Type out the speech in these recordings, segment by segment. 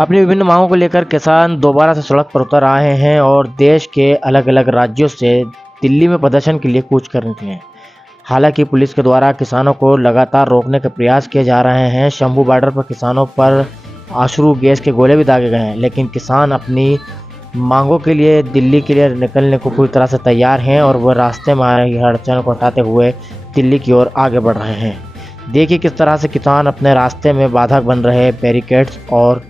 अपनी विभिन्न मांगों को लेकर किसान दोबारा से सड़क पर उतर आए हैं और देश के अलग अलग राज्यों से दिल्ली में प्रदर्शन के लिए कूच कर निकले हैं। हालांकि पुलिस के द्वारा किसानों को लगातार रोकने के प्रयास किए जा रहे हैं। शंभू बॉर्डर पर किसानों पर आश्रू गैस के गोले भी दागे गए हैं, लेकिन किसान अपनी मांगों के लिए दिल्ली के लिए निकलने को पूरी तरह से तैयार हैं और वह रास्ते में आ रही अड़चन को हटाते हुए दिल्ली की ओर आगे बढ़ रहे हैं। देखिए किस तरह से किसान अपने रास्ते में बाधक बन रहे बैरिकेड्स और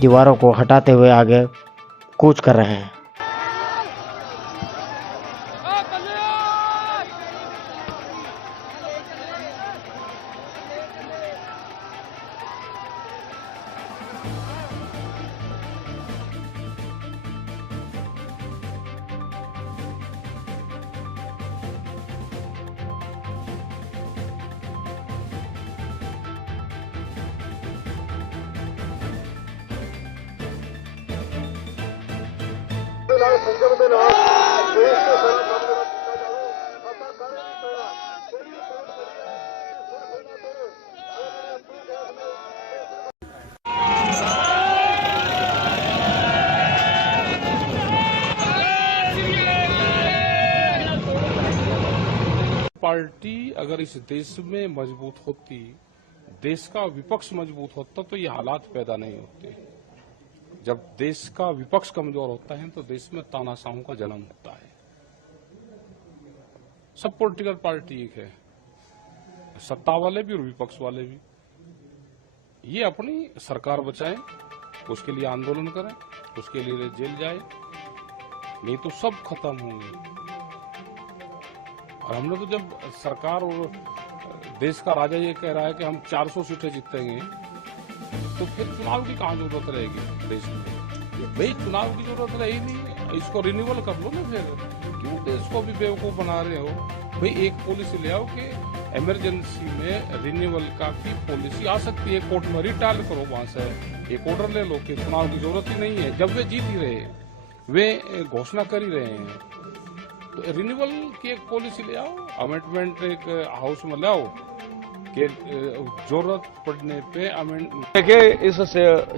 दीवारों को हटाते हुए आगे कूच कर रहे हैं। पार्टी अगर इस देश में मजबूत होती, देश का विपक्ष मजबूत होता तो ये हालात पैदा नहीं होते। जब देश का विपक्ष कमजोर होता है तो देश में तानाशाहों का जन्म होता है। सब पॉलिटिकल पार्टी एक है, सत्ता वाले भी और विपक्ष वाले भी। ये अपनी सरकार बचाएं, उसके लिए आंदोलन करें, उसके लिए जेल जाए, नहीं तो सब खत्म होंगे। और हम लोग तो जब सरकार और देश का राजा ये कह रहा है कि हम 400 सीटें जीतेंगे, तो फिर चुनाव की कहाँ जरूरत रहेगी देश में? भाई चुनाव की जरूरत रही नहीं, इसको रिन्यूअल कर लो ना। फिर क्यों देश को भी बेवकूफ बना रहे हो? भाई एक पॉलिसी ले आओ कि इमरजेंसी में रिन्यूअल का की पॉलिसी आ सकती है, कोर्ट में रिटायर करो, वहां से एक ऑर्डर ले लो कि चुनाव की जरूरत ही नहीं है। जब वे जीत ही रहे, वे घोषणा कर ही रहे हैं, तो रिन्यूअल की एक पॉलिसी ले आओ, अमेंडमेंट एक हाउस में लाओ कि जरूरत पड़ने पे अमेंडमेंट। देखिए इस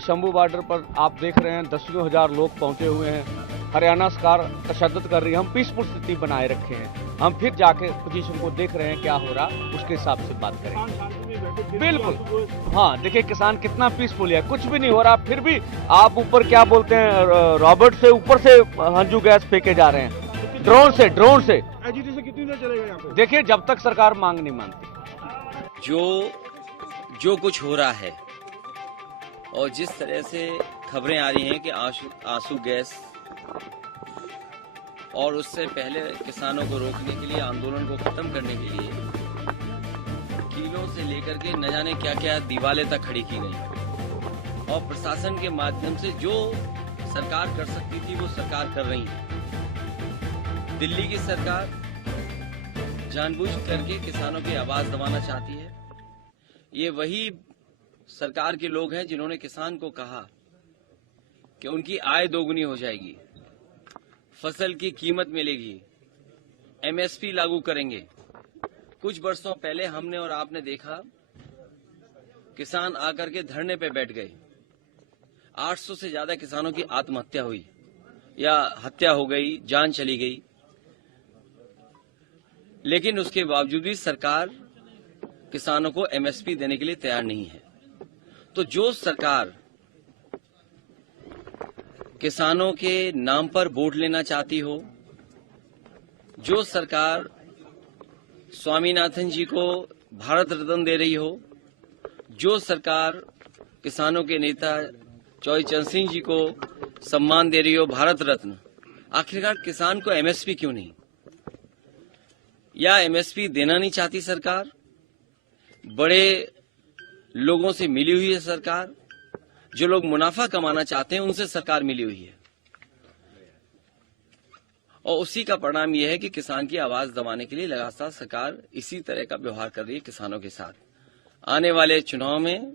शंभू बॉर्डर पर आप देख रहे हैं दसियों हजार लोग पहुंचे हुए हैं। हरियाणा सरकार तशद्दुद कर रही है, हम पीसफुल स्थिति बनाए रखे हैं। हम फिर जाके पोजीशन को देख रहे हैं क्या हो रहा, उसके हिसाब से बात करेंगे। बिल्कुल हाँ, देखिए किसान कितना पीसफुल है, कुछ भी नहीं हो रहा, फिर भी आप ऊपर क्या बोलते हैं, रॉबर्ट से ऊपर से हंजू गैस फेंके जा रहे हैं, ड्रोन से एजीटी से कितनी देर चलेगा यहाँ पे? देखिए जब तक सरकार मांग नहीं मानती। जो कुछ हो रहा है और जिस तरह से खबरें आ रही हैं कि आंसू गैस और उससे पहले किसानों को रोकने के लिए, आंदोलन को खत्म करने के लिए किलों से लेकर के न जाने क्या क्या दीवारें तक खड़ी की गई, और प्रशासन के माध्यम से जो सरकार कर सकती थी वो सरकार कर रही है। दिल्ली की सरकार जानबूझ करके किसानों की आवाज दबाना चाहती है। ये वही सरकार के लोग हैं जिन्होंने किसान को कहा कि उनकी आय दोगुनी हो जाएगी, फसल की कीमत मिलेगी, एमएसपी लागू करेंगे। कुछ वर्षों पहले हमने और आपने देखा किसान आकर के धरने पे बैठ गए। 800 से ज्यादा किसानों की आत्महत्या हुई या हत्या हो गई, जान चली गई, लेकिन उसके बावजूद भी सरकार किसानों को एमएसपी देने के लिए तैयार नहीं है। तो जो सरकार किसानों के नाम पर वोट लेना चाहती हो, जो सरकार स्वामीनाथन जी को भारत रत्न दे रही हो, जो सरकार किसानों के नेता चौधरी चरण सिंह जी को सम्मान दे रही हो, भारत रत्न, आखिरकार किसान को एमएसपी क्यों नहीं? या एमएसपी देना नहीं चाहती सरकार? बड़े लोगों से मिली हुई है सरकार, जो लोग मुनाफा कमाना चाहते हैं उनसे सरकार मिली हुई है, और उसी का परिणाम यह है कि किसान की आवाज दबाने के लिए लगातार सरकार इसी तरह का व्यवहार कर रही है किसानों के साथ। आने वाले चुनाव में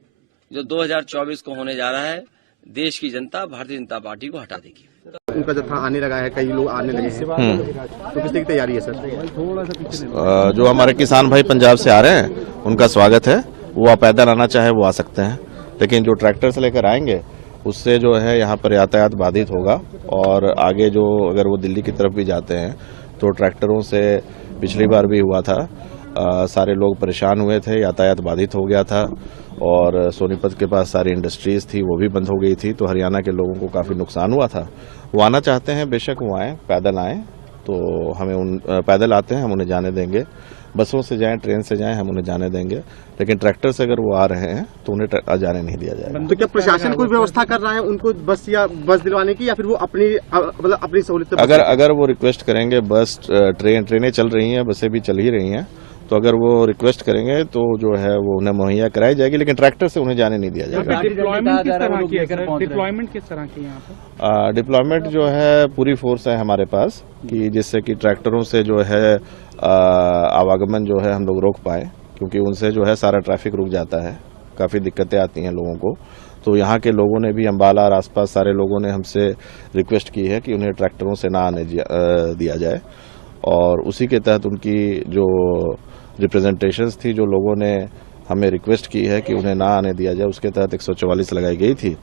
जो 2024 को होने जा रहा है, देश की जनता भारतीय जनता पार्टी को हटा देगी। उनका जत्था आने लगा है, कई लोग आने लगे हैं, तो किस तरह की तैयारी है सर? जो हमारे किसान भाई पंजाब से आ रहे हैं उनका स्वागत है। वो आप पैदल आना चाहे वो आ सकते हैं, लेकिन जो ट्रैक्टर से लेकर आएंगे उससे जो है यहाँ पर यातायात बाधित होगा। और आगे जो अगर वो दिल्ली की तरफ भी जाते हैं तो ट्रैक्टरों से पिछली बार भी हुआ था, सारे लोग परेशान हुए थे, यातायात बाधित हो गया था और सोनीपत के पास सारी इंडस्ट्रीज थी वो भी बंद हो गई थी, तो हरियाणा के लोगों को काफ़ी नुकसान हुआ था। वो आना चाहते हैं, बेशक वो आएँ, पैदल आएँ, तो हमें पैदल आते हैं हम उन्हें जाने देंगे, बसों से जाएं, ट्रेन से जाएं, हम उन्हें जाने देंगे, लेकिन ट्रैक्टर से अगर वो आ रहे हैं तो उन्हें जाने नहीं दिया जाएगा। तो क्या प्रशासन कोई व्यवस्था कर रहा है उनको बस दिलवाने की, या फिर वो अपनी सहूलियत? अगर वो रिक्वेस्ट करेंगे, बस ट्रेनें चल रही हैं, बसें भी चल ही रही हैं, तो अगर वो रिक्वेस्ट करेंगे तो जो है वो उन्हें मुहैया कराई जाएगी, लेकिन ट्रैक्टर से उन्हें जाने नहीं दिया जाएगा। डिप्लॉयमेंट किस तरह की है यहाँ पे? डिप्लॉयमेंट जो है पूरी फोर्स है हमारे पास कि जिससे कि ट्रैक्टरों से जो है आवागमन जो है हम लोग रोक पाए, क्योंकि उनसे जो है सारा ट्रैफिक रुक जाता है, काफ़ी दिक्कतें आती हैं लोगों को। तो यहाँ के लोगों ने भी, अम्बाला और आसपास सारे लोगों ने हमसे रिक्वेस्ट की है कि उन्हें ट्रैक्टरों से ना आने दिया जाए, और उसी के तहत उनकी जो रिप्रेजेंटेशंस थी, जो लोगों ने हमें रिक्वेस्ट की है कि उन्हें ना आने दिया जाए, उसके तहत 144 लगाई गई थी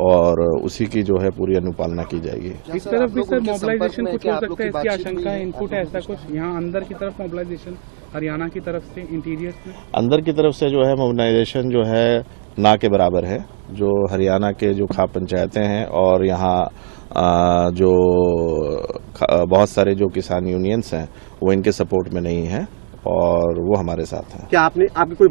और उसी की जो है पूरी अनुपालना की जाएगी। इस तरफ भी सर मोबिलाइजेशन कुछ हो सकता है, इसकी आशंका है, इनपुट है ऐसा कुछ यहाँ अंदर की तरफ मोबिलाइजेशन हरियाणा की तरफ से इंटीरियर में? अंदर की तरफ से जो है मोबिलाइजेशन जो है ना के बराबर है। जो हरियाणा के जो खाप पंचायतें हैं और यहाँ जो बहुत सारे जो किसान यूनियंस हैं वो इनके सपोर्ट में नहीं है और वो हमारे साथ हैं। क्या आपकी कोई